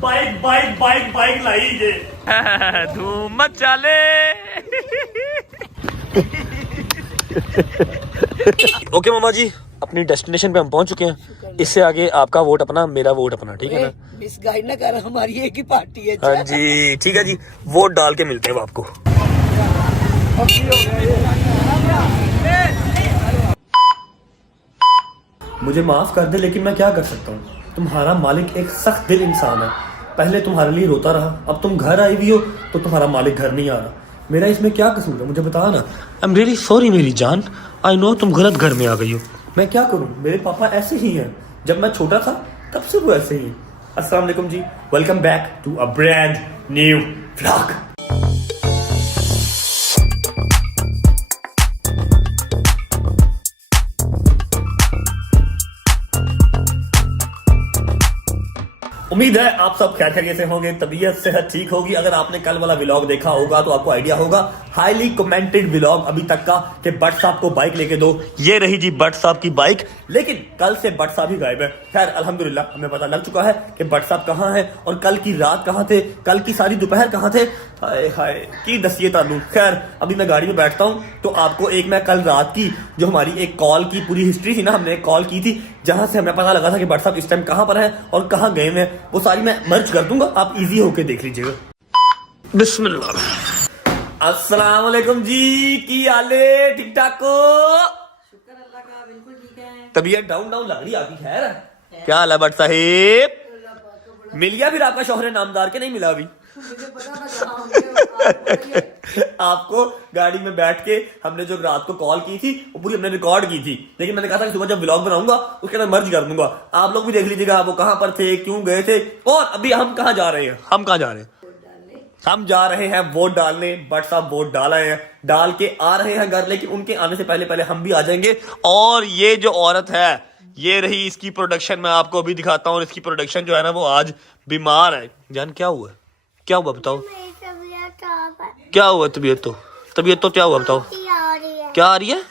Bike bike bike bike लाई जे धूम मचाले। Okay मामा जी, अपनी destination पे हम पहुंच चुके हैं। इससे आगे आपका वोट अपना, मेरा वोट अपना, ठीक है ना? मिसगाइड ना कर, हमारी एक ही पार्टी है। हाँ जी ठीक है जी, वोट डाल के मिलते हैं आपको। मुझे माफ कर दे, लेकिन मैं क्या कर सकता हूँ। तुम्हारा मालिक एक सख्त दिल इंसान है। पहले तुम्हारे लिए रोता रहा, अब तुम घर आई भी हो तो तुम्हारा मालिक घर नहीं आ रहा। मेरा इसमें क्या कसूर है, मुझे बता ना। आई एम रियली सॉरी मेरी जान, आई नो तुम गलत घर में आ गई हो। मैं क्या करूँ, मेरे पापा ऐसे ही हैं। जब मैं छोटा था तब से वो ऐसे ही हैं। अस्सलाम वालेकुम जी, welcome back to a brand new vlog. उम्मीद है आप सब खैर खैरियत से होंगे, तबीयत सेहत ठीक होगी। अगर आपने कल वाला व्लॉग देखा होगा तो आपको आइडिया होगा, हाईली कमेंटेड व्लॉग अभी तक का कि भट्ट साहब को बाइक लेके दो। ये रही जी भट्ट साहब की बाइक, लेकिन कल से भट्ट साहब ही गायब है। खैर अल्हम्दुलिल्लाह हमें पता लग चुका है कि भट्ट साहब कहाँ है और कल की रात कहाँ थे, कल की सारी दोपहर कहाँ थे। हाय हाय की दसिए तालू। खैर अभी मैं गाड़ी में बैठता हूँ तो आपको एक मैं कल रात की जो हमारी एक कॉल की पूरी हिस्ट्री थी ना, हमने एक कॉल की थी जहां से हमें पता लगा था कि भट्ट साहब इस टाइम कहाँ पर है और कहाँ गए हैं, वो सारी मैं मर्ज कर दूंगा, आप इजी होके देख लीजिएगा। बिस्मिल्लाह। अस्सलाम वालेकुम जी, की हाले, ठीक ठाक को? शुक्र अल्लाह का, बिल्कुल ठीक है। तबीयत डाउन डाउन लग रही है आपकी। खैर क्या हाल है भट्ट साहिब? मिल गया फिर आपका शौहर नामदार के नहीं मिला अभी? आपको गाड़ी में बैठ के हमने जो रात को कॉल की थी वो पूरी हमने रिकॉर्ड की थी, लेकिन मैंने कहा था कि सुबह जब व्लॉग बनाऊंगा उसके अंदर मर्ज कर दूंगा। आप लोग भी देख लीजिएगा वो कहां पर थे, क्यों गए थे। और अभी हम कहां जा रहे हैं, हम कहां जा रहे हैं? हम जा रहे हैं वोट डालने। भट्ट साहब वोट डाल आए हैं, डाल के आ रहे हैं घर, लेकिन उनके आने से पहले पहले हम भी आ जाएंगे। और ये जो औरत है, ये रही इसकी प्रोडक्शन, मैं आपको अभी दिखाता हूँ। इसकी प्रोडक्शन जो है ना वो आज बीमार है। जान क्या हुआ, क्या हुआ बताओ? क्या हुआ? तबीयत तो क्या हुआ बताओ? क्या आ रही है?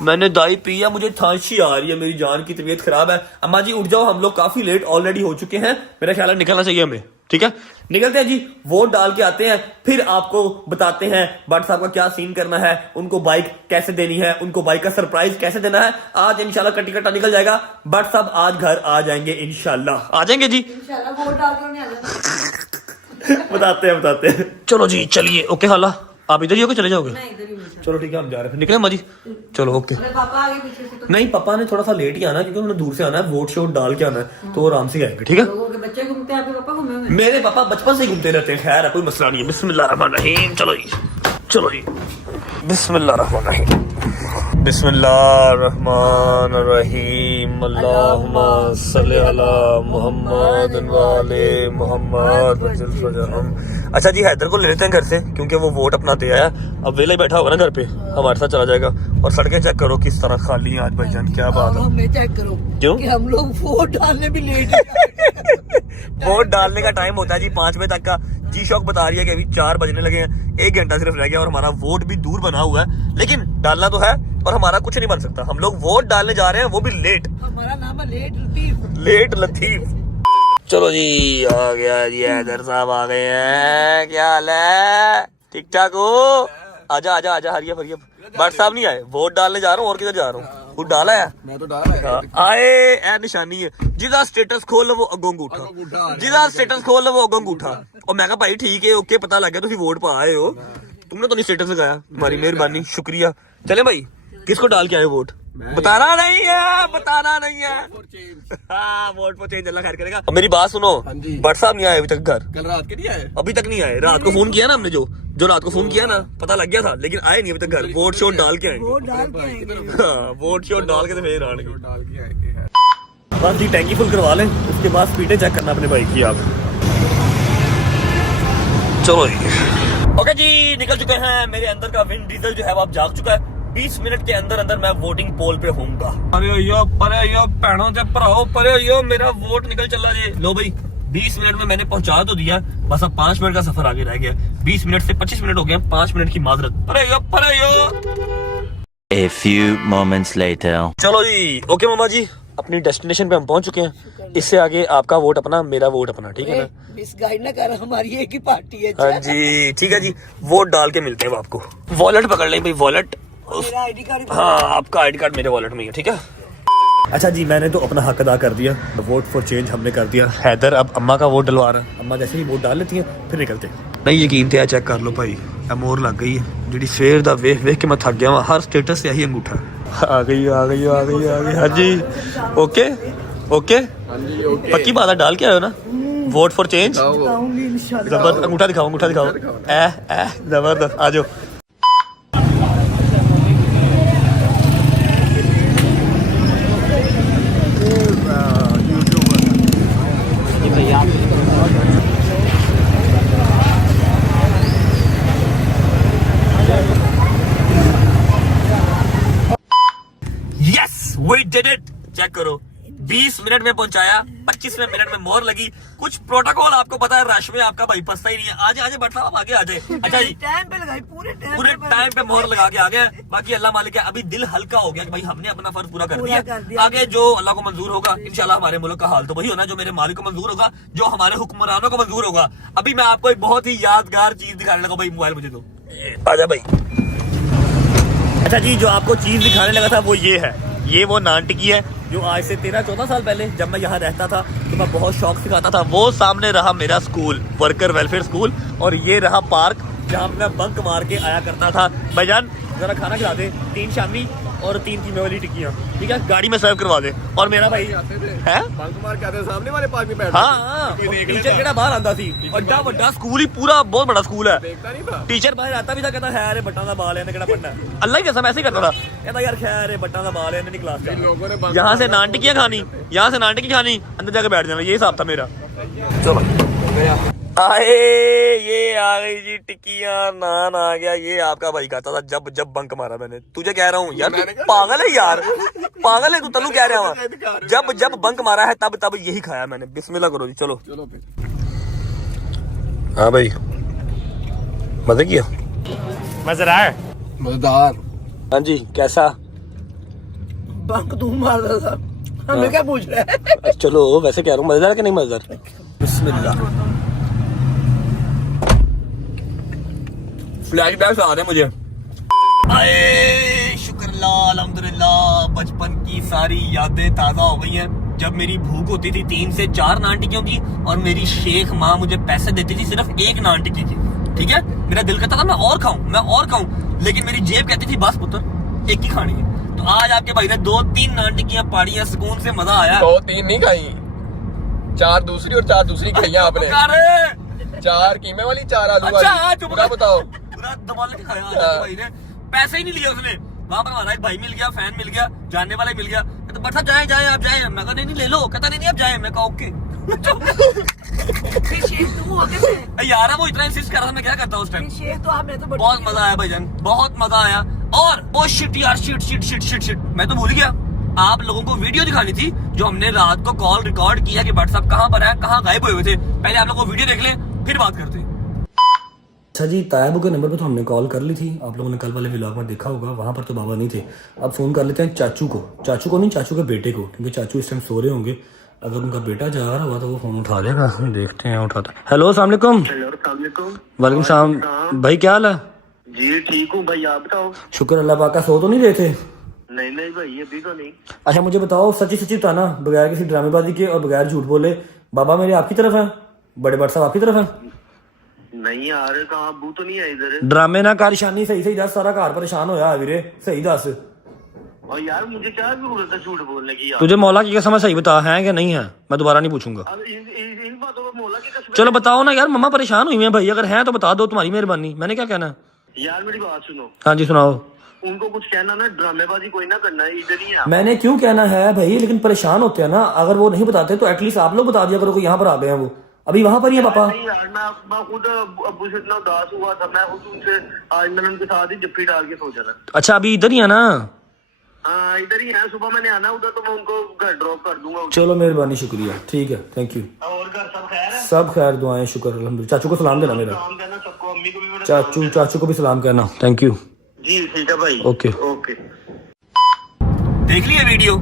मैंने दाई पी है, मुझे खांसी आ रही है, मेरी जान की तबीयत खराब है। अम्मा जी उठ जाओ, हम लोग काफी लेट ऑलरेडी हो चुके हैं, मेरा ख्याल है निकलना चाहिए हमें। ठीक है निकलते हैं जी, वोट डाल के आते हैं, फिर आपको बताते हैं भट्ट साहब का क्या सीन करना है, उनको बाइक कैसे देनी है, उनको बाइक का सरप्राइज कैसे देना है। आज इंशाल्लाह कट्टी कट्टा निकल जाएगा। भट्ट साहब आज घर आ जाएंगे इंशाल्लाह, आ जाएंगे जी इंशाल्लाह। वोट डाल के नहीं आ जाना। बताते हैं। चलो जी चलिए। ओके हाला, आप इधर ही होके चले जाओगे? नहीं, इधर ही मुझे। चलो ठीक है, हम जा रहे हैं। निकले अम्मा जी? चलो ओके। पापा आगे पीछे से तो नहीं पापा ने थोड़ा सा लेट ही आना है क्योंकि उन्होंने दूर से आना है, वोट शोट डाल के आना है, तो वो आराम से आएंगे। ठीक है, लोगों के बच्चे घूमते हैं, आपके पापा घूमे हुए? मेरे पापा बचपन से ही घूमते रहते हैं। खैर कोई मसला नहीं है। बिस्मिल्लाहिर्रहमानिर्रहीम। चलो जी चलो जी, बिस्मिल्लाहिर्रहमानिर्रहीम, बिस्मिल्लाहिर्रहमानिर्रहीम। अल्लाहुम्मा सल्ली अला मुहम्मद व आले मुहम्मद वजल फजहम। अच्छा जी, हैदर को ले लेते हैं घर से क्योंकि वो वोट अपना दे आया। अब वेला ही बैठा होगा ना घर पे, हमारे साथ चला जाएगा। और सड़कें चेक करो किस तरह खाली हैं आज भाईजान, क्या बात है। हमें चेक करो क्यों कि हम लोग वोट डालने भी लेट वोट डालने का टाइम होता है जी 5 बजे तक का। जी शॉक बता रही है कि अभी 4 बजने लगे हैं, 1 घंटा सिर्फ रह गया और हमारा वोट भी दूर बना हुआ है, लेकिन डालना तो है और हमारा कुछ नहीं बन सकता। हम लोग वोट डालने जा रहे हैं, वो भी लेट। हमारा नाम है लेट लतीफ। चलो जी आ गया जी, हैदर साहब आ गए हैं। क्या हाल है, ठीक ठाक हो? आजा आजा आजा, हरिया फरिया। भट्ट साहब नहीं आए, वोट डालने जा रहा हूँ। और किधर जा रहा हूँ? वो डाला है, मैं तो डाला है। आए ए निशानी है जिदा स्टेटस खोल वो अगों अंगूठा, जिदा स्टेटस खोल वो अगों अंगूठा। और मैं कहा भाई ठीक है ओके, पता लग गया तुम वोट पा आए हो, तुमने तो नहीं स्टेटस लगाया, तुम्हारी मेहरबानी शुक्रिया। चले भाई, किसको डाल के आए वोट? बताना नहीं है, बताना नहीं है। हाँ वोट पर चेंज अल्लाह खैर करेगा। और मेरी बात सुनो, भट्ट साहब नहीं आए अभी तक घर? कल रात के नहीं आए? अभी तक नहीं आए। रात को फोन किया ना हमने, जो रात को फोन किया ना, पता लग गया था, लेकिन आए नहीं अभी तक घर। वोट शोट डाल के आएंगे, वोट शोट डाल के तो फिर आएंगे। बस जी टैंकी फुल करवा लें, उसके बाद स्पीडें चेक करना अपने बाइक की। आप चलो जी ओके जी, निकल चुके हैं। मेरे अंदर का विंड डीजल जो है वो अब जाग चुका है। 20 मिनट के अंदर अंदर मैं वोटिंग पोल पे होऊंगा। अरे यो परे यो भैनों ते भराओ, परे यो मेरा वोट निकल चला जी। लो भाई 20 मिनट में मैंने पहुंचा तो दिया, बस अब 5 मिनट का सफर आगे रह गया। 20 मिनट से 25 मिनट हो गए, 5 मिनट की माजरत। A few moments later. चलो जी, ओके मामा जी, अपनी डेस्टिनेशन पे हम पहुंच चुके हैं। इससे आगे आपका वोट अपना, मेरा वोट अपना, ठीक है ना? मिसगाइड ना कर, हमारी एक ही पार्टी है। हाँ जी, ठीक है जी, वोट डाल के मिलते हैं आपको। वॉलेट पकड़ लें भाई, वॉलेट। मेरा आईडी कार्ड। हाँ, आपका आईडी कार्ड मेरे वॉलेट में ही है, ठीक है। अच्छा जी, मैंने तो अपना हक अदा कर दिया, वोट फॉर चेंज हमने कर दिया। हैदर अब अम्मा का वोट डलवा रहा है। अम्मा जैसे ही वोट डाल लेती हैं फिर निकलते हैं। नहीं यकीन थे, चेक कर लो भाई, मोर लग गई है जी। सवेर दा वेख वेख के मैं थक गया, हर स्टेटस से यही अंगूठा आ गई। हाँ जी, ओके ओके, पक्की बात है, डाल के आयो ना वोट फॉर चेंज। जबरदस्त, अंगूठा दिखाओ। जबरदस्त, आ जाओ। Yes, we did it. Check करो, 20 मिनट में पहुंचाया, 25वें मिनट में मोहर लगी। कुछ प्रोटोकॉल आपको पता है, रश में आपका भाई फंसता ही नहीं है। आजे बट साहब आगे आ जाए। अच्छा जी, टाइम पे लगाई, पूरे टाइम पे मोहर लगा के आ गए। बाकी अल्लाह मालिक है, अभी दिल हल्का हो गया कि भाई हमने अपना फर्ज पूरा कर दिया। आगे जो अल्लाह को मंजूर होगा, इंशाल्लाह हमारे मुल्क का हाल तो वही होना जो मेरे मालिक को मंजूर होगा, जो हमारे हुक्मरानों को मंजूर होगा। अभी मैं आपको एक बहुत ही यादगार चीज दिखाने लगा भाई। मोबाइल मुझे दो, आजा भाई। अच्छा जी, जो आपको चीज दिखाने लगा था वो ये है, ये वो नान टिक्की है जो आज से 13-14 साल पहले जब मैं यहाँ रहता था तो मैं बहुत शौक से खाता था। वो सामने रहा मेरा स्कूल, वर्कर वेलफेयर स्कूल, और ये रहा पार्क जहाँ मैं बंक मार के आया करता था। भाईजान जरा खाना खिला दे, 3 शामी और 3 कीमे वाली टिक्कियाँ, ठीक है, गाड़ी में सर्व करवा दे। और मेरा भाई है बंक मार के आते सामने वाले पार्क में बैठ। हाँ, टीचर केड़ा बाहर आता सी, बड़ा बड़ा स्कूल ही, पूरा बहुत बड़ा स्कूल है। देखता नहीं था। टीचर बाहर आता भी था, कहता है अरे बट्टा दा बाल है, केड़ा पढ़ना। अल्लाह की कसम ऐसे ही करता था, कहता यार खैर बट्टा दा बाल है, नहीं क्लास इन लोगों ने बंक यहाँ से नान टिक्कियाँ खानी, यहाँ से नान टिक्की खानी, अंदर जाके बैठ जाना, ये हिसाब था मेरा। चलो आए, ये आ गई जी टिक्कियाँ, नान आ गया। ये आपका भाई खाता था जब जब बंक मारा मैंने। तुझे कह रहा हूँ यार, तू पागल है यार, पागल है तू, तनु कह रहा हूँ। जब जब बंक मारा है तब तब यही खाया मैंने। बिस्मिल्लाह करो जी, चलो। हाँ भाई, मजा किया, मजा आया, मजेदार। हाँ जी, कैसा? बंक तू मार रहा था, हमें क्या पूछ रहा है? चलो वैसे कह रहा हूँ, मजेदार कि नहीं मजेदार? बिस्मिल्लाह। फ्लैशबैक्स आ रहे हैं मुझे। आए शुक्रिल्लाह, अल्हम्दुलिल्लाह, बचपन की सारी यादें ताज़ा हो गई हैं। जब मेरी भूख होती थी 3 से 4 नान टिक्कियों की, और मेरी शेख माँ मुझे पैसे देती थी सिर्फ 1 नान टिक्की की, ठीक है। मेरा दिल करता था मैं और खाऊं, लेकिन मेरी जेब कहती थी बस पुत्र, एक ही खानी है। तो आज आपके भाई ने 2-3 नान टिक्कियां पाड़ी है, सुकून से मजा आया। 2-3 नहीं खाई, 4 दूसरी और 4 दूसरी खाई आपने। 4 कीमे वाली, 4 आलू वाली। अच्छा, चुप पूरा बताओ। पूरा दबाल के खाया आज भाई ने, पैसे ही नहीं लिए उसने। वहां पर हमारा एक भाई मिल गया, फैन मिल गया, जानने वाला मिल गया। तो बट साहब जाए आप जाए, मैं कहा नहीं ले लो, कहता नहीं आप जाए, मैं कहा ओके। यार वो इतना इंसिस्ट कर रहा था, मैं क्या करता उस टाइम। बहुत मजा आया भाईजान, बहुत मजा आया। और वो शिट यार, शिट, मैं तो भूल गया आप लोगों को वीडियो दिखानी थी जो हमने रात को कॉल रिकॉर्ड किया कि बट साहब कहाँ पर है, कहाँ गायब हुए थे। पहले आप लोगों को वीडियो देख लें फिर बात करते हैं। अच्छा जी, तायाबू के नंबर पे तो हमने कॉल कर ली थी, आप लोगों ने कल वाले व्लॉग में देखा होगा, वहाँ पर तो बाबा नहीं थे। अब फ़ोन कर लेते हैं चाचू को नहीं, चाचू के बेटे को, क्योंकि चाचू इस टाइम सो रहे होंगे। अगर उनका बेटा जा रहा हुआ तो वो फ़ोन उठा लेगा, देखते हैं उठाता। हेलो, अस्सलाम वालेकुम। वालेकुम सलाम भाई, क्या हाल है? जी ठीक हूँ भाई, आप बताओ। शुक्र अल्लाह पाक का, सो तो नहीं रहे थे? नहीं भाई, अभी तो नहीं। अच्छा मुझे बताओ, सच्ची बताना, बगैर किसी ड्रामेबाजी के और बगैर झूठ बोले, बाबा मेरे आपकी तरफ है, बड़े बट साहब आपकी तरफ है? नहीं यार, कहाँ अबू तो नहीं है इधर। ड्रामे ना कर, शानी सही दस, सारा घर परेशान होया वीरे, सही दस। और यार मुझे क्या जरूरत है झूठ बोलने की यार? तुझे मौला की कसम सही बता, है कि नहीं है? मैं दोबारा नहीं पूछूंगा। अब इन बातों पर मौला की कसम। चलो बताओ ना यार, मम्मा परेशान हुई है भाई, अगर है तो बता दो, तुम्हारी मेहरबानी, मैंने क्या कहना है। यार मेरी बात सुनो। हाँ जी सुनाओ। उनको कुछ कहना ना, ड्रामेबाजी कोई ना करना है, इधर ही है। मैंने क्यों कहना है भाई, लेकिन परेशान होते हैं ना, अगर वो नहीं बताते तो एटलीस्ट आप लोग बता दिया करो कि यहाँ पर आ गए हैं वो, अभी वहां पर ही है पापा। नहीं यार, मैं खुद अबू से इतना उदास हुआ था, मैं खुद उनसे आज मैंने उनके साथ ही जप्पी डाल के सो जाना। अच्छा अभी इधर ही है ना? हाँ इधर ही है, सुबह मैंने आना उधर तो मैं उनको घर ड्रॉप कर दूंगा। चलो मेहरबानी, शुक्रिया, ठीक है, थैंक यू। और घर सब खैर है? सब खैर, दुआएं, शुक्र, अल्हम्दुलिल्लाह। चाचू को सलाम देना मेरा। सलाम देना सबको, अम्मी को भी मेरा सलाम चाचू देना। चाचू को भी सलाम कहना, थैंक यू। जी ठीक है भाई, ओके। ओके। देख लिया वीडियो,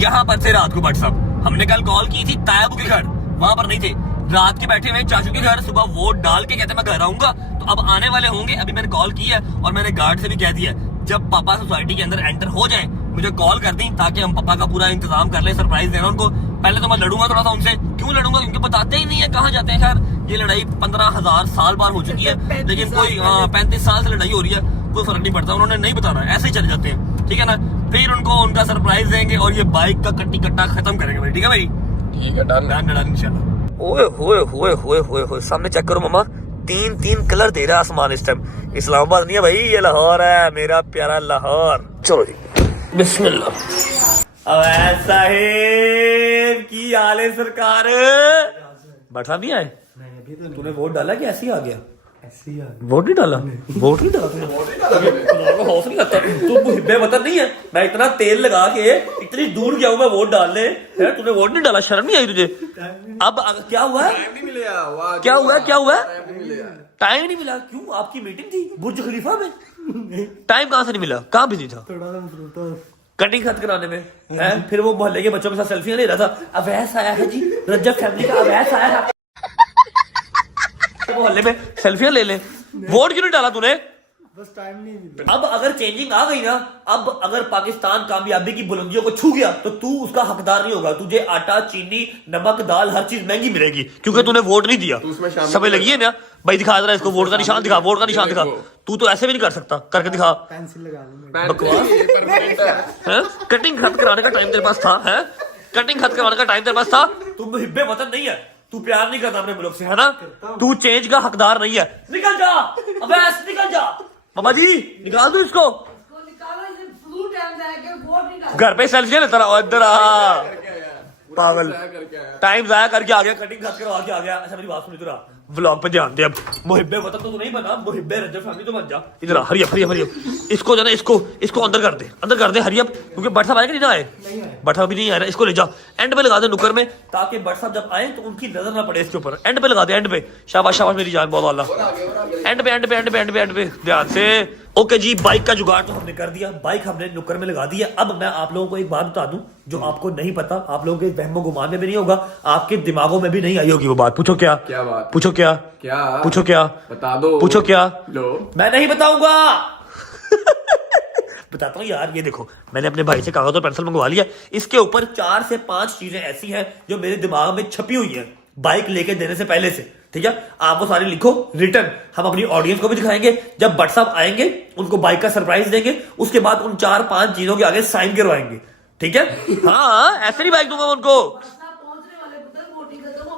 यहाँ पर थे रात को भट्ट साहब। हमने कल कॉल की थी तायाबू के घर, वहां पर नहीं थे, रात के बैठे हुए चाचू के घर। सुबह वोट डाल के कहते मैं घर आऊंगा, तो अब आने वाले होंगे। अभी मैंने कॉल की है और मैंने गार्ड से भी कह दिया जब पापा सोसाइटी के अंदर एंटर हो जाए मुझे कॉल कर दी, ताकि हम पापा का पूरा इंतजाम कर ले, सरप्राइज देना उनको। पहले तो मैं लड़ूंगा थोड़ा सा उनसे। क्यों लड़ूंगा? क्योंकि बताते ही नहीं है कहाँ जाते हैं। खैर ये लड़ाई 15,000 साल बार हो चुकी है, लेकिन कोई 35 साल से लड़ाई हो रही है, कोई फर्क नहीं पड़ता। उन्होंने नहीं बताना, ऐसे ही चले जाते हैं, ठीक है ना। फिर उनको उनका सरप्राइज देंगे और ये बाइक का कट्टी कट्टा खत्म करेंगे भाई, ठीक है भाई? ठीक है, डन इंशाल्लाह। ओए होए होए होए होए होए, सामने चेक करो मामा, तीन कलर दे रहा है आसमान इस टाइम। इस्लामाबाद नहीं है भाई, ये लाहौर है, मेरा प्यारा लाहौर। चलो जी, बिस्मिल्लाह। अवैध साहिब की हाल है सरकार? बैठा भी आए? तूने वोट डाला कि ऐसे ही आ गया? वोट नहीं डाला? वोट नहीं डाला तूने? हौस नहीं आता, तू मुहिब्बे वतन नहीं है। मैं इतना तेल लगा के इतनी दूर गया हूँ मैं वोट डालने, है तूने वोट नहीं डाला? शर्म नहीं आई तुझे? अब क्या हुआ? क्या हुआ? क्या हुआ? टाइम नहीं मिला? क्यों? आपकी मीटिंग थी बुर्ज खलीफा में? टाइम कहाँ से नहीं मिला? कहाँ बिजी था? कटिंग खत कराने में है। फिर वो मोहल्ले के बच्चों के साथ सेल्फियां ले रहा था। अवैस आया है जी, रज्जब फैमिली का अवैस आया है, मोहल्ले में सेल्फियां ले ले। वोट क्यों नहीं डाला तूने? बस टाइम नहीं मिला। अब अगर चेंजिंग आ गई ना, अब अगर पाकिस्तान कामयाबी की बुलंदियों को छू गया तो तू उसका हकदार नहीं होगा। तुझे आटा, चीनी, नमक, दाल हर चीज महंगी मिलेगी, क्योंकि तूने वोट नहीं दिया। समझ लगी है ना भाई? दिखा जरा इसको, वोट का निशान दिखा, वोट का निशान दिखा। तू तो ऐसे भी नहीं कर सकता, करके दिखा। बकवास है? कटिंग खत कराने का टाइम तेरे पास था? है कटिंग खत कराने का टाइम तेरे पास था? तू मुहिब्बे वतन नहीं है, तू प्यार नहीं करता अपने मुल्क से, है ना? तू चेंज का हकदार नहीं है। निकल जा अवैस, निकल जा। मामा जी निकाल दो इसको, घर पे सेल्फी लेता रहा। इधर आ पागल, टाइम जाया करके आ गया, कटिंग खत करवा के आ गया। अच्छा मेरी बात सुन, इधर आ, व्लॉग पे ध्यान दे। अब मुहिब्बे वतन तो तू नहीं बना, मुहिब्बे रज्जब फैमिली तो बन जा। इधर आ, हरियप हरियप हरियप। इसको जो ना, इसको अंदर कर दे, अंदर कर दे हरियप, क्योंकि भट्ट साहब आए कि नहीं ना आए? भट्ट साहब भी नहीं आ रहा। इसको ले जा, एंड पे लगा दे नुक्कर में, ताकि भट्ट साहब जब आए तो उनकी नजर ना पड़े इसके ऊपर। एंड पे लगा दे, एंड पे। शाबाश शाबाश मेरी जान, बहुत अल्लाह। एंड पे एंड पे एंड पे एंड पे एंड पे, ध्यान से। ओके जी, बाइक का जुगाड़ तो हमने कर दिया, बाइक हमने नुक्कर में लगा दी है। अब मैं आप लोगों को एक बात बता दूं जो आपको नहीं पता, आप लोगों के वहमो गुमान में भी नहीं होगा, आपके दिमागों में भी नहीं आई होगी वो बात। पूछो क्या? क्या बात? पूछो क्या? क्या? पूछो क्या? बता दो। पूछो क्या? लो, मैं नहीं बताऊंगा। बताता हूँ यार, ये देखो, मैंने अपने भाई से कागज और पेंसिल मंगवा लिया। इसके ऊपर 4 से 5 चीजें ऐसी हैं जो मेरे दिमाग में छपी हुई हैं बाइक लेके देने से पहले से, ठीक है? आप वो सारी लिखो, रिटर्न हम अपनी ऑडियंस को भी दिखाएंगे। जब भट्ट साहब आएंगे उनको बाइक का सरप्राइज देंगे, उसके बाद उन 4-5 चीजों के आगे साइन करवाएंगे, ठीक है? हाँ, ऐसे नहीं बाइक दूंगा उनको।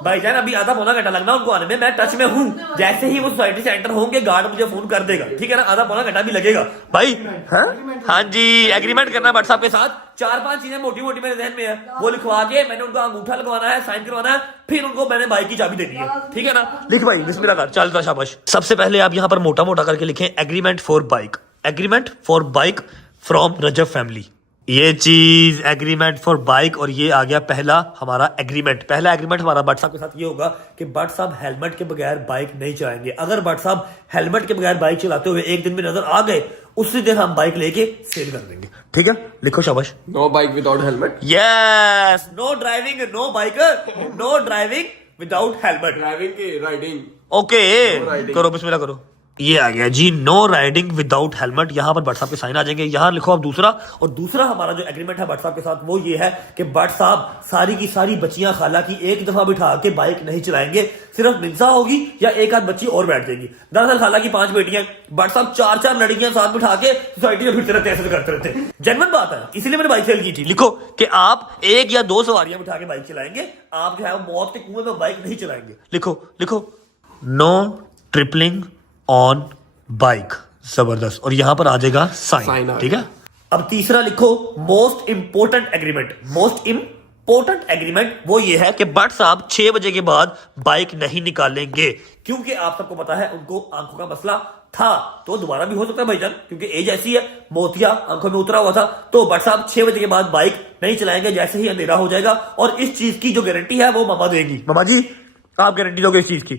भाईजान अभी आधा पौना घंटा लगना उनको आने में, मैं टच में हूँ। जैसे ही वो सोसाइटी से एंटर होंगे गार्ड मुझे फोन कर देगा, ठीक है ना? आधा पौना घंटा भी लगेगा भाई। हाँ जी, एग्रीमेंट करना भट्ट साहब के साथ। 4-5 चीजें मोटी मोटी मेरे जहन में है, वो लिखवा के मैंने उनका अंगूठा लगवाना है, साइन करवाना है, फिर उनको मैंने बाइक की चाबी देनी है, ठीक है ना? लिख भाई, बिस्मिल्लाह कर, चलता शाबाश। सबसे पहले आप यहाँ पर मोटा मोटा करके लिखें agreement for bike, agreement for bike from Rajab family. ये चीज एग्रीमेंट फॉर बाइक, और ये आ गया पहला हमारा एग्रीमेंट। पहला एग्रीमेंट हमारा भट्ट साहब के साथ ये होगा कि भट्ट साहब हेलमेट के बगैर बाइक नहीं चलाएंगे। अगर भट्ट साहब हेलमेट के बगैर बाइक चलाते हुए एक दिन में नजर आ गए, उसी दिन हम बाइक लेके सेल कर देंगे, ठीक है? लिखो शाबाश। No bike without helmet. Yes, no driving, no biker, no driving without helmet. Driving की राइडिंग। ओके, करो बिस्मिल्लाह करो। ये आ गया जी, नो राइडिंग विदाउट हेलमेट। यहाँ पर भट्ट साहब के साइन आ जाएंगे। यहाँ लिखो अब दूसरा, और दूसरा हमारा जो एग्रीमेंट है भट्ट साहब के साथ वो ये है कि भट्ट साहब सारी की सारी बच्चियां खाला की एक दफा बिठा के बाइक नहीं चलाएंगे, सिर्फ मिर्जा होगी या एक आध बच्ची और बैठ जाएगी। दरअसल खाला की 5 बेटियां, भट्ट साहब 4-4 लड़कियां साथ बिठा के सोसाइटी में फिरते रहते, ऐसे करते रहते। जेन्युइन बात है, इसीलिए मैंने बाइक सेल की थी। लिखो कि आप 1 या 2 सवारियां बिठा के बाइक चलाएंगे, आप जो है मौत के कुएं में बाइक नहीं चलाएंगे। लिखो लिखो, नो ट्रिपलिंग ऑन बाइक। जबरदस्त। और यहां पर आ जाएगा साइन, ठीक है? अब तीसरा लिखो, most important agreement, most important agreement वो ये है कि भट्ट साहब 6 बजे के बाद बाइक नहीं निकालेंगे, क्योंकि आप सबको पता है उनको आंखों का मसला था, तो दोबारा भी हो सकता है भाईजान, क्योंकि एज ऐसी है, मोतिया आंखों में उतरा हुआ था। तो भट्ट साहब 6 बजे के बाद बाइक नहीं चलाएंगे जैसे ही अंधेरा हो जाएगा, और इस चीज की जो गारंटी है वो मामा देंगी। मामा जी आप गारंटी दोगे इस चीज की?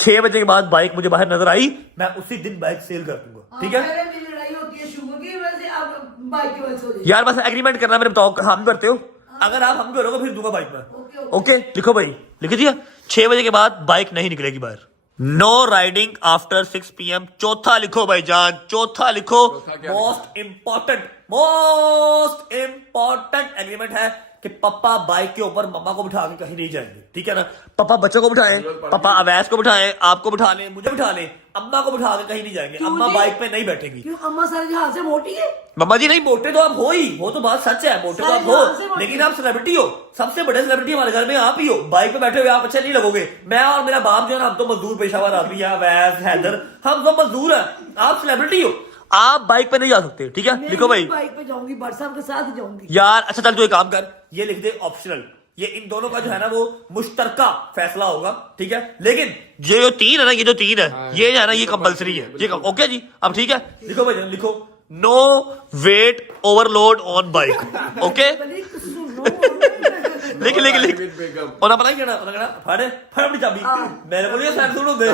6 बजे के बाद बाइक मुझे बाहर नजर आई, मैं उसी दिन बाइक सेल कर दूंगा, ठीक है? मेरी लड़ाई होती है शुगर की वजह से, आप बाइक की वजह से हो जाएगी। यार बस एग्रीमेंट करना, मेरे बताओ हम करते हो? अगर आप हम करोगे फिर दूंगा बाइक में। ओके लिखो भाई, लिख दिया। 6 बजे के बाद बाइक नहीं निकलेगी बाहर। No riding after 6 PM। चौथा लिखो भाईजान, चौथा लिखो। मोस्ट इंपॉर्टेंट एग्रीमेंट है कि पापा बाइक के ऊपर मम्मा को बिठा के कहीं नहीं जाएंगे, ठीक है ना? पापा बच्चों को बिठाएं, पापा अवैस को बिठाएं, आपको बिठा लें, मुझे बिठा लें, अम्मा को बिठा के कहीं नहीं जाएंगे। अम्मा बाइक पे नहीं बैठेगी। क्यों? अम्मा सारे जहां से मोटी है। मम्मा जी नहीं, मोटे तो आप हो ही, वो तो बात सच है, मोटे तो आप हो, लेकिन आप सेलिब्रिटी हो, सबसे बड़े सेलिब्रिटी हमारे घर में आप ही हो। बाइक पे बैठे हुए आप अच्छे नहीं लगोगे। मैं और मेरा बाप जो है ना, हम तो मजदूर पेशावर आदमी है, वैस हैदर, हम सब मजदूर है, आप सेलिब्रिटी हो, आप बाइक पे नहीं जा सकते, ठीक है? लिखो भाई। बाइक पे जाऊंगी, भट्ट साहब के साथ ही जाऊंगी यार। अच्छा चल, तो एक काम कर, ये लिख दे ऑप्शनल, ये इन दोनों का जो है ना वो मुश्तरका फैसला होगा, ठीक है? लेकिन ये जो 3 है ना, ये जो 3 है, ये जो है ना, ये कंपलसरी है, ये ओके जी? अब ठीक है, लिखो भाई, लिखो no weight overload on bike, okay? लिख लिख लिख। और पता क्या कहना, फाड़े फाड़ अपनी चाबी, मेरे को ये साइड सुनो दे।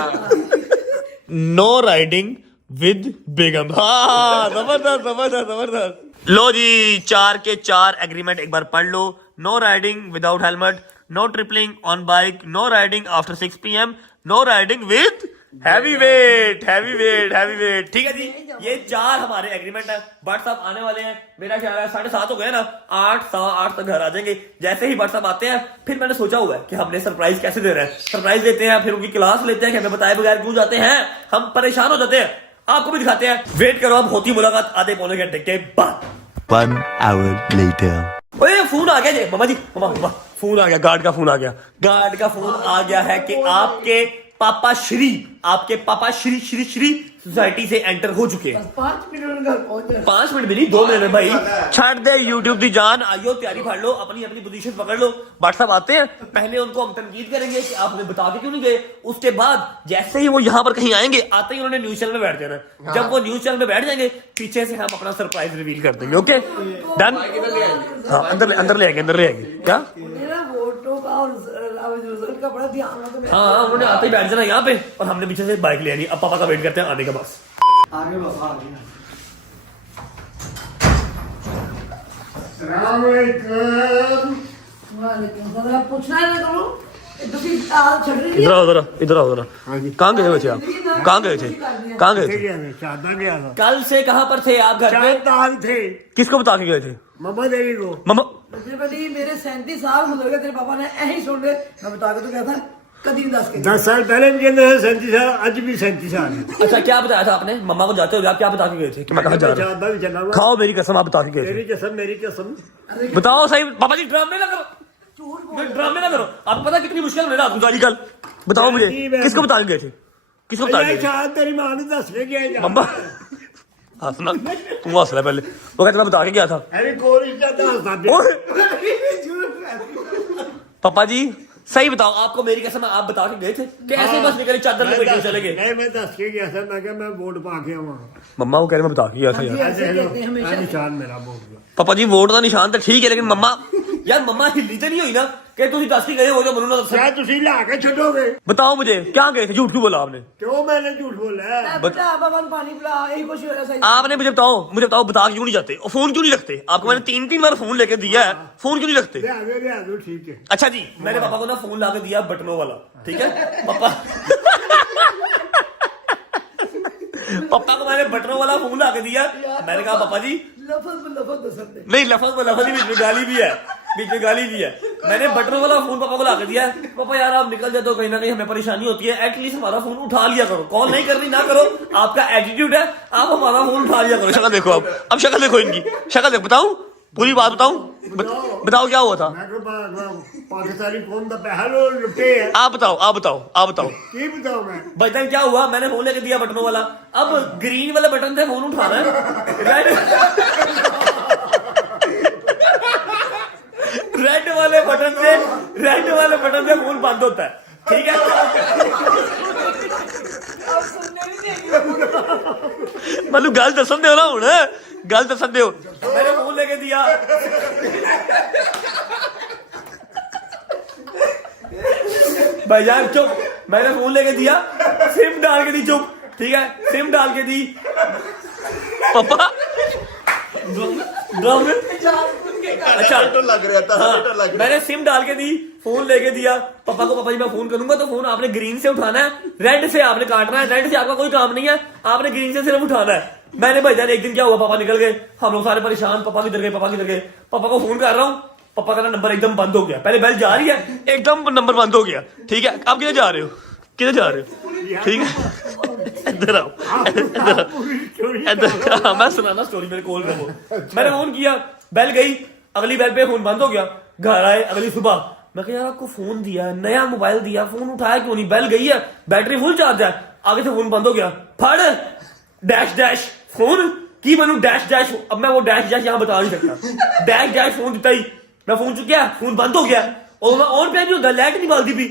नो राइडिंग विद बेगम। हाँ जबरदस्त जबरदस्त जबरदस्त। लो जी, 4 के 4 एग्रीमेंट एक बार पढ़ लो। No riding without helmet, no tripling on bike, no riding after 6 PM, no riding with heavy weight, heavy weight, heavy weight, ठीक है जी? ये 4 हमारे एग्रीमेंट है। भट्ट साहब आने वाले हैं, मेरा ख्याल है 7:30 हो गए ना, 8 सवा 8 तक घर आ जाएंगे। जैसे ही भट्ट साहब आते हैं, फिर मैंने सोचा हुआ है कि हमने सरप्राइज कैसे दे रहे हैं। सरप्राइज देते हैं, फिर उनकी क्लास लेते हैं कि हमें बताए बगैर क्यों जाते हैं, हम परेशान हो जाते हैं, आपको भी दिखाते हैं। वेट करो, अब होती मुलाकात आधे पौने घंटे के बाद। 1 hour later. ओए फोन आ गया जी, मामा जी, मामा फोन आ गया, गार्ड का फोन आ गया, गार्ड का फोन आ गया है कि आपके पापा श्री सोसाइटी से एंटर हो चुके हैं। 5 मिनट में घर पहुंच जाए। 5 मिनट भी नहीं, 2 मिनट में भाई। छाड़ दे यूट्यूब की जान, आइयो तैयारी फाड़ लो, अपनी अपनी पोजीशन पकड़ लो। भट्ट साहब आते हैं, पहले उनको हम तनकीद करेंगे कि आप हमें बता के क्यों नहीं गए। उसके बाद जैसे ही वो यहाँ पर कहीं आएंगे, आते ही उन्होंने न्यूज चैनल में बैठ जाना। जब वो न्यूज चैनल में बैठ जाएंगे, पीछे से हम अपना सरप्राइज रिवील कर देंगे। Okay done? हाँ अंदर ले आएंगे क्या? मेरा वोटों का और रिजल्ट का बड़ा ध्यान रखो। हाँ उन्होंने आते ही बैठ जाना यहाँ पे, और हमने पीछे से बाइक ले आनी। अब पापा का वेट करते हैं आने का, बस आगे बस आगे। वालेकुम। पूछना है ना करो, इधर आओ जरा। कहाँ गए थे आप? कहाँ गए थे? कल से कहाँ पर थे आप? घर पे थे। किसको बता के गए थे? मम्मा देवी को। मम्मा मेरे 37 साल गुजर गए, तेरे पापा ने ऐसे ही छोड़ दे। मैं बता के तो क्या था, कभी 10 साल पहले भी कहते हैं 37 साल, आज भी 37 साल है। अच्छा क्या बताया था आपने? मम्मा को जाते हो आप क्या बता के गए थे कि मैं कहाँ जा रहा हूँ? खाओ मेरी कसम, आप बता के गए थे। मेरी कसम। बताओ सही पापा जी, ड्रामे ना करो। आपको पता कितनी मुश्किल में रात गुजारी कल? बताओ मुझे, किसको बता के गए थे? किसको बता के गए थे? तेरी माँ ने दस के गया। मम्मा हंसना, तुम हंस रहा पहले। वो कहता बता के गया था। पापा जी सही बताओ, आपको मेरी कसम आप बता के गए थे? कैसे बस निकले चादर में बैठे चले गए? नहीं मैं दस के गया था, मैं वोट पा के आवा। मम्मा वो कह रहे मैं बता के गया था यार। निशान मेरा वोट का। पापा जी वोट का निशान तो ठीक है, लेकिन मम्मा यार मम्मा हिली तो नहीं हुई ना कि तुम 10 ही गए हो जो मनु ना क्या तुसी ला के छोड़ोगे? बताओ मुझे क्या गए थे? झूठ क्यों बोला आपने? क्यों मैंने झूठ बोला है? पानी पिला, यही कुछ हो रहा है। आपने मुझे बताओ बता क्यों नहीं जाते और फोन क्यों नहीं रखते? आपको मैंने 3 बार फोन लेके दिया है, फोन क्यों नहीं रखते? ठीक है। अच्छा जी, मैंने पापा को ना फोन ला के दिया बटनों वाला, ठीक है? पापा को मैंने बटनों वाला फोन ला के दिया। मैंने कहा पापा जी नहीं, लफज में बीच में गाली भी है, मैंने बटनों वाला फोन पापा को ला के दिया। पापा यार आप निकल जाते हो, कहीं ना कहीं हमें परेशानी होती है, एटलीस्ट हमारा फोन उठा लिया करो। कॉल नहीं करनी ना करो, आपका एटीट्यूड है, आप हमारा फोन उठा लिया करो। शक्ल देखो, अब शक्ल देखो इनकी, शक्ल देखो। बताऊं पूरी बात बताओ क्या हुआ था? पाकिस्तानी कौन था पहले लुटे है। आप बताओ की बताऊं मैं? बटन क्या हुआ? मैंने फोन लेके दिया बटनों वाला, अब ग्रीन वाला बटन से फोन उठाना है। रेड वाले बटन से फोन बंद होता है, ठीक है। मतलब गल दसन दो ना हूं, गल दसन दो। मैंने फोन लेके दिया, भाईजान चुप, मैंने फोन लेके दिया, सिम डाल के दी, चुप, ठीक है, सिम डाल के दी। पापा अच्छा लग रहा था, हाँ, मैंने सिम डाल के दी, फोन लेके दिया पापा को। पापा जी मैं फोन करूंगा तो फोन आपने ग्रीन से उठाना है, रेड से आपने काटना है, रेड से आपका कोई काम नहीं है, आपने ग्रीन से सिर्फ उठाना है। मैंने भाईजान एक दिन क्या हुआ, पापा निकल गए, हम लोग सारे परेशान, पापा किधर गए, पापा को फोन कर रहा हूँ, पापा का नंबर एकदम बंद हो गया। पहले बेल जा रही है, एकदम नंबर बंद हो गया, ठीक है। आप किधर जा रहे हो, ठीक है, इधर आओ, इधर मैं सुनाना स्टोरी, मेरे कॉल रखो। मैंने फोन किया, बेल गई, अगली बेल पे फोन बंद हो गया। घर आए अगली सुबह, मैं कहा यार आपको फोन दिया, नया मोबाइल दिया, फोन उठाया क्यों नहीं, बेल गई है, बैटरी फुल चार्ज है, आगे से फोन बंद हो गया। फड़ डैश फोन की बनू डैश। अब मैं वो डैश यहाँ बता नहीं सकता, डैश फोन दिता ही मैं फोन चुकिया, फोन बंद हो गया, और मैं ऑन पे नहीं होता, लाइट नहीं बलती भी।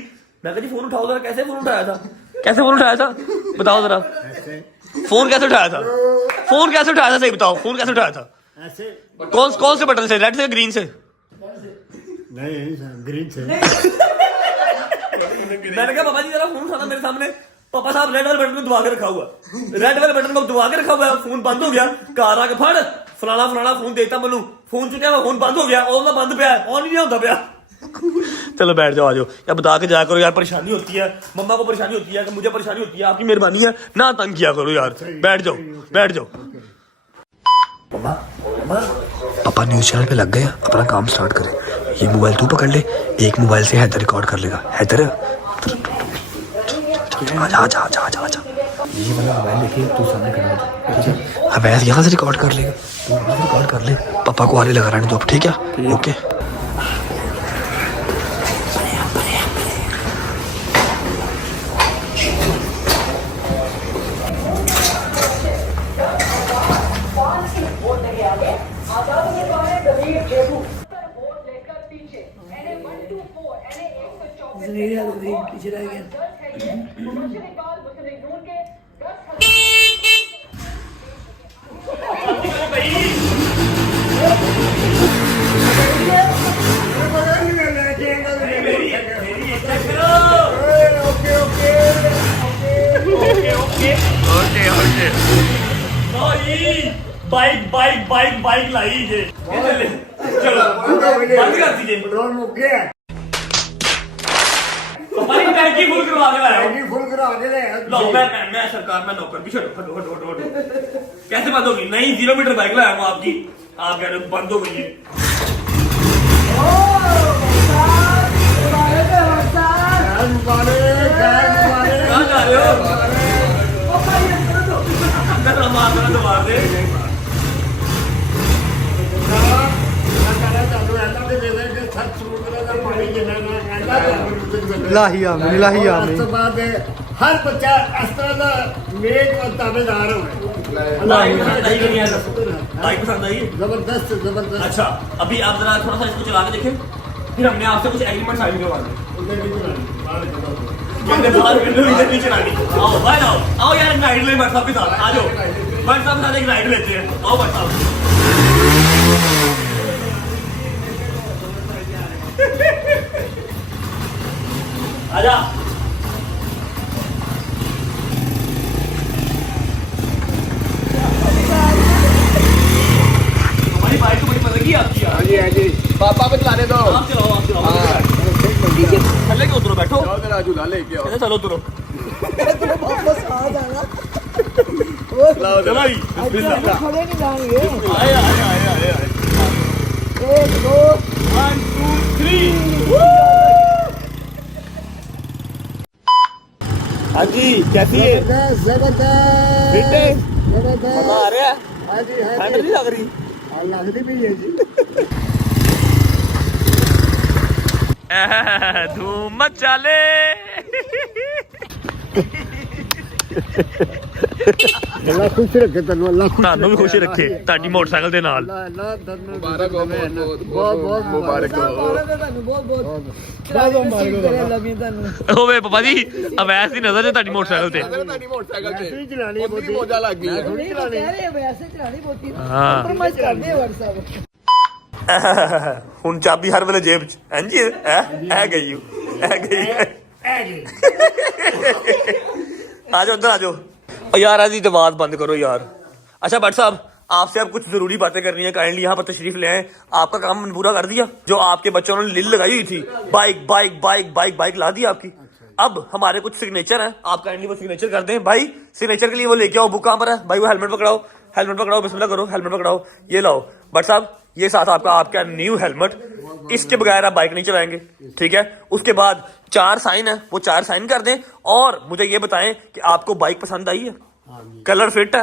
मैं कहा जी फोन उठाओ जरा, कैसे फोन उठाया था, बताओ जरा, फोन कैसे उठाया था, सही बताओ, फोन कैसे उठाया था, ऐसे कौन से बटन से, रेड से ग्रीन से? नहीं ग्रीन से। मैंने कहा पापा जी जरा फोन उठाना मेरे सामने। पापा साहब रेड वाले बटन को दबा के रखा हुआ, रेड वाले बटन को दबा के रखा हुआ है, फोन बंद हो गया। कार आके फड़ फलाना फोन देता मनु, फोन चुका, फोन बंद हो गया, और बंद पे ऑन ही नहीं होता पे। चलो बैठ जाओ, आ जाओ, या बता के जाया करो यार, परेशानी होती है, मम्मा को परेशानी होती है, मुझे परेशानी होती है, आपकी मेहरबानी है ना, तंग किया करो यार, बैठ जाओ। पापा न्यूज चैनल पे लग गए, अपना काम स्टार्ट करें। ये मोबाइल तू पकड़ ले, एक मोबाइल से हैदर रिकॉर्ड कर लेगा। हैदर आजा, ये वाला मोबाइल लेके तू सामने खड़ा हो जा, ठीक है। अवैध यहाँ से रिकॉर्ड कर लेगा, तू वहाँ से रिकॉर्ड कर ले, पापा को आने लगा रहने दो, ठीक है, ओके। पीछे रह गया। बाइक लाई जे, चलो बंद कर दीजिए। पेट्रोल मुक गया, हमारी टैंकी फुल करवा के लाया हूं। फुल करा के ले। लो मैं सरकार में नौकर भी हटो। कैसे बंद होगी? नहीं 0 मीटर बाइक लाया हूं आपकी, आप कह रहे हो बंद हो गई है। कहाँ जा रहे हो? मार दे। लाही आमीन। तो बाद हर बच्चा इस तरह का नेक और ताबेदार हो। बाइक पसंद आई? जबरदस्त। अच्छा अभी आप जरा थोड़ा सा इसको चला के देखें, फिर हमने आपसे कुछ एग्रीमेंट साइन करवाने। इधर नीचे आओ भाई, आओ यार, राइड ले साहब के साथ, आ जाओ भाई साहब के साथ एक राइड लेते हैं, आओ भाई साहब। आजा हमारी बाइक तो बड़ी मजा की आपकी। हाँ जी पापा को चलाने दो, आप चलाओ थल्ले के उतरो, बैठो झूला लेके आओ, चलो उतरो। चलो भाई खड़े नहीं जाएंगे। आए 1 2 1 2 3। हाँ जी कैसी है? जबरदस्त। मजा आ रहा है? ठंड नहीं लग रही? लगती भी है जी। धूम मचा ले। अल्लाह खुश रखे तेन, अल्लाह खुश ਤੁਹਾਨੂੰ ਵੀ ਖੁਸ਼ ਰੱਖੇ ਤੁਹਾਡੀ ਮੋਟਰਸਾਈਕਲ ਦੇ ਨਾਲ। अल्लाह तेन मुबारक हो, बहुत बहुत मुबारक हो। ਤੁਹਾਨੂੰ ਬਹੁਤ ਬਹੁਤ ਚੜ੍ਹਾਈ ਨਸੀਬ ਕਰੇ ਅੱਲਾ ਵੀ ਤੁਹਾਨੂੰ। ਹੋਵੇ ਪਾਪਾ ਜੀ ਅਵੈਸ ਦੀ ਨਜ਼ਰ ਤੇ ਤੁਹਾਡੀ ਮੋਟਰਸਾਈਕਲ ਤੇ। ਤੁਹਾਡੀ ਮੋਟਰਸਾਈਕਲ ਨਹੀਂ ਤੇ ਚਲਾਣੀ ਉਹਦੀ ਵੀ ਮੋਜਾ ਲੱਗ ਗਈ ਹੈ। ਨਹੀਂ ਕਹਿ ਰਹੇ ਵੈਸੇ ਚੜ੍ਹਾਣੀ ਬਹੁਤੀ ਹਾਂ। ਕੰਪਰੋਮਾਈਜ਼ ਕਰਦੇ ਆ WhatsApp। ਹੁਣ ਚਾਬੀ ਹਰ ਵੇਲੇ ਜੇਬ 'ਚ ਹਾਂਜੀ ਇਹ ਗਈ ਇਹ ਗਈ आ जाओ अंदर आ जाओ। और यार आज तो बात बंद करो यार। अच्छा भट्ट साहब आपसे अब कुछ जरूरी बातें करनी है, काइंडली यहाँ पर तशरीफ ले आए। आपका काम मैंने पूरा कर दिया, जो आपके बच्चों ने लिल लगाई हुई थी bike bike bike bike bike ला दी आपकी। अब हमारे कुछ सिग्नेचर है, आप काइंडली वो सिग्नेचर कर दें भाई। सिग्नेचर के लिए वो लेके आओ, बुक कहाँ पर है भाई? वो हेलमेट पकड़ाओ, हेलमेट पकड़ाओ, बिस्मिल्लाह करो, हेलमेट पकड़ाओ, ये लाओ भट्ट साहब। ये साथ आपका न्यू हेलमेट, इसके बगैर आप बाइक नहीं चलाएंगे, ठीक है? उसके बाद 4 साइन है, वो 4 साइन कर दें। और मुझे ये बताएं कि आपको बाइक पसंद आई है? कलर फिट है,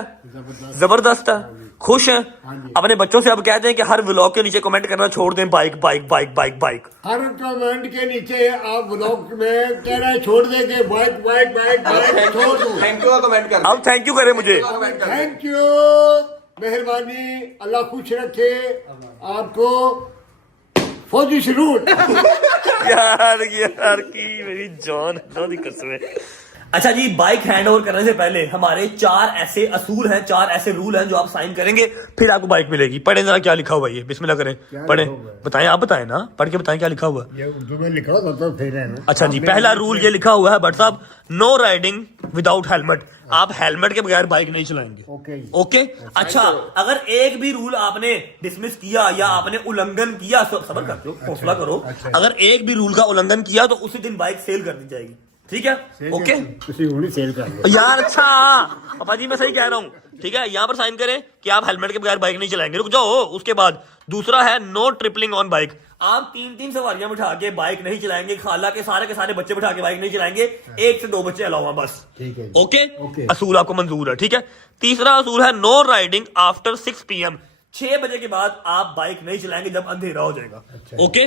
जबरदस्त है, खुश हैं? अपने बच्चों से अब कह दें कि हर व्लॉग के नीचे कमेंट करना छोड़ दें bike bike bike bike bike. हर कमेंट के नीचे आप ब्लॉग में कहना छोड़ देंगे बाइक बाइक बाइक बाइक छोड़ दो। थैंक यू कमेंट कर अब थैंक यू करें मुझे। थैंक यू, मेहरबानी, अल्लाह खुश रखे आपको। फौजी सलूट। यार यार की मेरी जान दी कसम है। अच्छा जी, बाइक हैंड ओवर करने से पहले हमारे 4 ऐसे असूल हैं, 4 ऐसे रूल हैं जो आप साइन करेंगे फिर आपको बाइक मिलेगी। पढ़े जरा क्या लिखा हुआ है, ये बिस्मिल्लाह करें, पढ़े, बताएं, आप बताएं ना, पढ़ के बताएं क्या लिखा हुआ है। ये उर्दू में लिखा होता तो फिर है ना। अच्छा जी, पहला रूल ये लिखा हुआ है भट्ट साहब, नो राइडिंग विदाउट हेलमेट। आप हेलमेट के बगैर बाइक नहीं चलाएंगे। Okay okay. अच्छा, अगर एक भी रूल आपने डिसमिस किया या आपने उल्लंघन किया, सबर करते हो, हौसला करो। अगर एक भी रूल का उल्लंघन किया तो उसी दिन बाइक सेल कर दी जाएगी, ठीक है? ओके सेल कर लो यार। अच्छा पापा जी मैं सही कह रहा हूँ, ठीक है? यहाँ पर साइन करें कि आप हेलमेट के बगैर बाइक नहीं चलाएंगे। रुक जाओ। उसके बाद दूसरा है नो ट्रिपलिंग ऑन बाइक। आप 3-3 सवारियां बिठा के बाइक नहीं चलाएंगे। खाला के सारे बच्चे बिठा के बाइक नहीं चलाएंगे। 1 से 2 बच्चे अलाउ हैं बस, ठीक है। ओके। असूल आपको मंजूर है, ठीक है? तीसरा असूल है नो राइडिंग आफ्टर 6 PM। 6 बजे के बाद आप बाइक नहीं चलाएंगे जब अंधेरा हो जाएगा। ओके,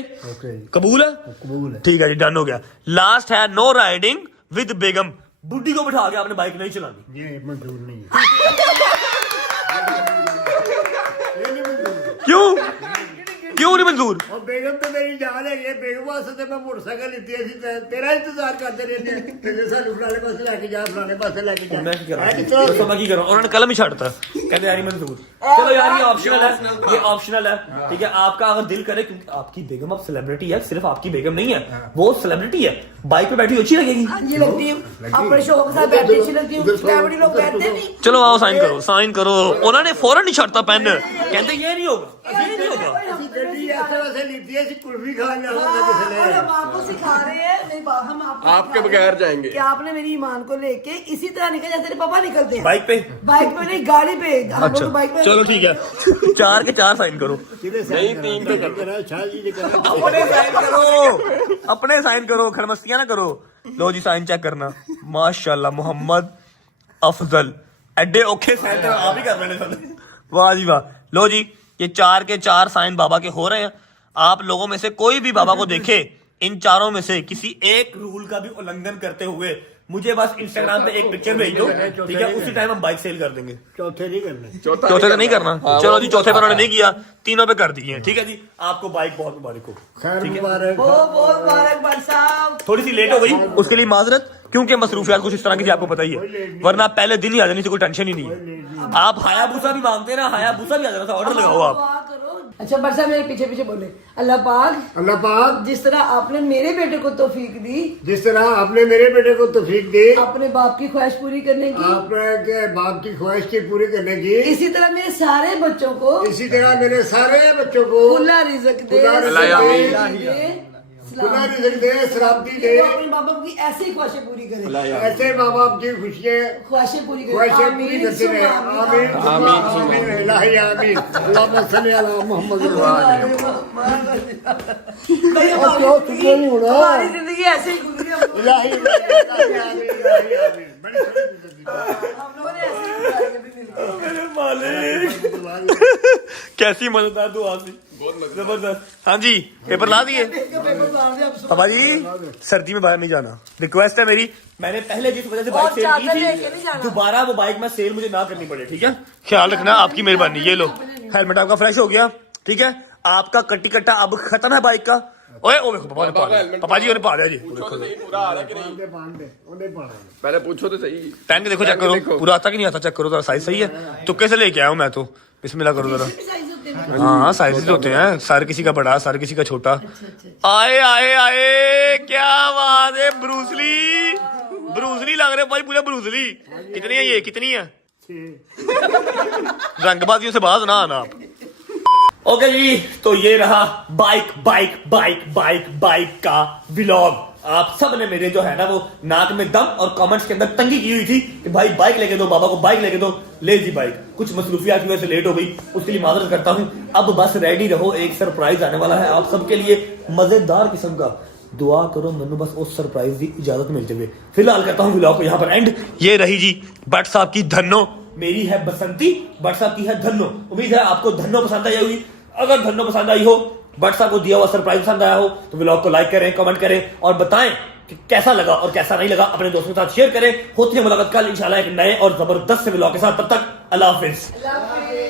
कबूल है? कबूल है। ठीक है जी, डन हो गया। लास्ट है नो राइडिंग विद बेगम। बुढ़ी को बिठा के आपने बाइक नहीं चलानी। ये मंजूर नहीं है। क्यों क्यों नहीं मंजूर? और बेगम तो मेरी जान है, ये बेगम वास्ते मैं मोटरसाइकिल लीती है, तेरा इंतजार करते रहते हैं। तेरे सानू फलाने पासे लेके जा, फलाने पासे लेके जा। मैं की कर रहा है हूं? कितना तो मैं की कर रहा हूं? उन्होंने कलम ही छाड़ता, कहते यार ये मंजूर। चलो यार ये ऑप्शनल है, ये ऑप्शनल है, ठीक है? आपका अगर दिल करे, क्योंकि आपकी बेगम अब सेलिब्रिटी है, सिर्फ आपकी बेगम नहीं है, वो सेलिब्रिटी है, बाइक पे बैठी अच्छी लगेगी। हाँ जी लगती है, अपने शौक से बैठती अच्छी लगती है। फैमिली लोग कहते नहीं। चलो आओ साइन करो, साइन करो। उन्होंने फौरन नहीं छाड़ता पेन, कहते ये नहीं होगा, ये नहीं होगा। गड्डी इस तरह से लीती है, कुल्फी खा जाना और हम आपको सिखा रहे हैं, नहीं हम आपके बगैर जाएंगे कि आपने मेरी ईमान को लेके इसी तरह निकल जैसे तेरे पापा निकलते हैं। बाइक पे? बाइक पे नहीं, गाड़ी पे। हम लोग बाइक पे। चलो ठीक है, 4 के 4 साइन करो। नहीं 3 पे कर। अपने साइन करो, अपने साइन करो, खरमस्तियां ना करो। लो जी साइन चेक करना, माशाल्लाह मोहम्मद अफजल, एडे औखे साइन तो आप ही कर रहे हैं। वाह जी वाह। लो जी, ये 4 के 4 साइन बाबा के हो रहे हैं। आप लोगों में से कोई भी बाबा को देखे इन चारों में से किसी एक रूल का भी उल्लंघन करते हुए, मुझे बस इंस्टाग्राम पे एक पिक्चर भेज दो, ठीक है? उसी टाइम हम बाइक सेल कर देंगे। चौथे नहीं करने। चौथे तो नहीं करना। चलो जी, चौथे पर उन्होंने नहीं किया, तीनों पे कर दिए, ठीक है जी? आपको बाइक बहुत मुबारक हो। खैर मुबारक। बहुत मुबारक भाई साहब। थोड़ी सी लेट हो गई, उसके लिए माजरत, क्योंकि मसरूफियात कुछ इस तरह की थी, आपको पता ही है, वरना पहले दिन ही आ जानी थी, कोई टेंशन ही नहीं है। आप हायाबुसा भी मांगते हैं ना, हायाबुसा भी आ जाना था, ऑर्डर लगाओ आप। अच्छा बट साहब मेरे पीछे पीछे बोले, अल्लाह पाक जिस तरह आपने मेरे बेटे को तौफीक दी, जिस तरह आपने मेरे बेटे को तौफीक दी अपने बाप की ख्वाहिश पूरी करने की, आपने बाप की ख्वाहिश की पूरी करने की, इसी तरह मेरे सारे बच्चों को, इसी तरह मेरे सारे बच्चों को खुला रिज़्क दे, खुला रिज़्क दे, सलामती दे, अपने माँ बाप की ऐसी ख्वाहिशें पूरी करे, ऐसे माँ बाप की ख्वाहिशें पूरी करे, ख्वाहिशें पूरी करते रहे। आमीन आमीन इलाही आमीन। अल्लाहुम्मा सल्ली अला मोहम्मद। हमारी जिंदगी ऐसे ही गुजरी, इलाही आमीन इलाही आमीन। बड़ी हम लोगों ने ऐसे ही गुजारी कभी मिलकर। मेरे मालिक कैसी मजेदार दुआ थी, जबरदस्त। हाँ जी, पेपर ला दिए? पेपर डाल दिया, अब पापा जी सर्दी में बाहर नहीं जाना, रिक्वेस्ट है मेरी। मैंने पहले जिस वजह से बाइक और सेल चादर की लेके नहीं थी जाना। दोबारा वो बाइक में सेल मुझे ना करनी पड़े, ठीक है? ख्याल रखना, आपकी मेहरबानी। ये लो हेलमेट आपका फ्रेश हो गया, ठीक है? आपका कट्टी कट्टा अब खत्म है बाइक का। ओए ओ देखो पापा ने पा लिया, पापा जी ने पा लिया जी। पूछो तो सही पूरा आ रहा है कि नहीं, ਉਹਨੇ ਪਾਣਾ पहले पूछो तो सही। पहन के देखो, चेक करो पूरा आता कि नहीं आता, चेक करो जरा, साइज सही है? तुक्के से लेके आया हूँ मैं तो, बिस्मिल्लाह करो जरा। हाँ साइजेस होते हैं, सर किसी का बड़ा, सर किसी का छोटा। आए आए आए, क्या बात है, ब्रूसली ब्रूसली लग रहे भाई, पूरा ब्रूसली। कितनी है ये, कितनी है? रंगबाजियों से बात ना आना। ओके जी, तो ये रहा bike bike bike bike bike का व्लॉग। आप सब ने मेरे जो है ना वो नाक में दम और कमेंट्स के अंदर तंगी की हुई थी कि भाई बाइक लेके दो, बाबा को बाइक लेके दो। ले जी बाइक, कुछ मसरूफियात की वजह से लेट हो गई, उसके लिए माजरत करता हूं। अब बस रेडी रहो, एक सरप्राइज आने वाला है आप सबके लिए, मजेदार किस्म का। दुआ करो मनु बस उस सरप्राइज की इजाजत मिलते हुए। फिलहाल करता हूँ व्लॉग को यहाँ पर एंड। ये रही जी भट्ट साहब की धन्नो, मेरी है बसंती, भट्ट साहब की है धन्नो। उम्मीद है आपको धन्नो पसंद आई होगी। अगर धन्नो पसंद आई हो, भट्ट साहब को दिया हुआ सरप्राइज पसंद आया हो, तो व्लॉग को लाइक करें, कमेंट करें और बताएं कि कैसा लगा और कैसा नहीं लगा। अपने दोस्तों के साथ शेयर करें। होती है मुलाकात कल इंशाल्लाह एक नए और जबरदस्त से व्लॉग के साथ। तब तक अल्लाह हाफिज।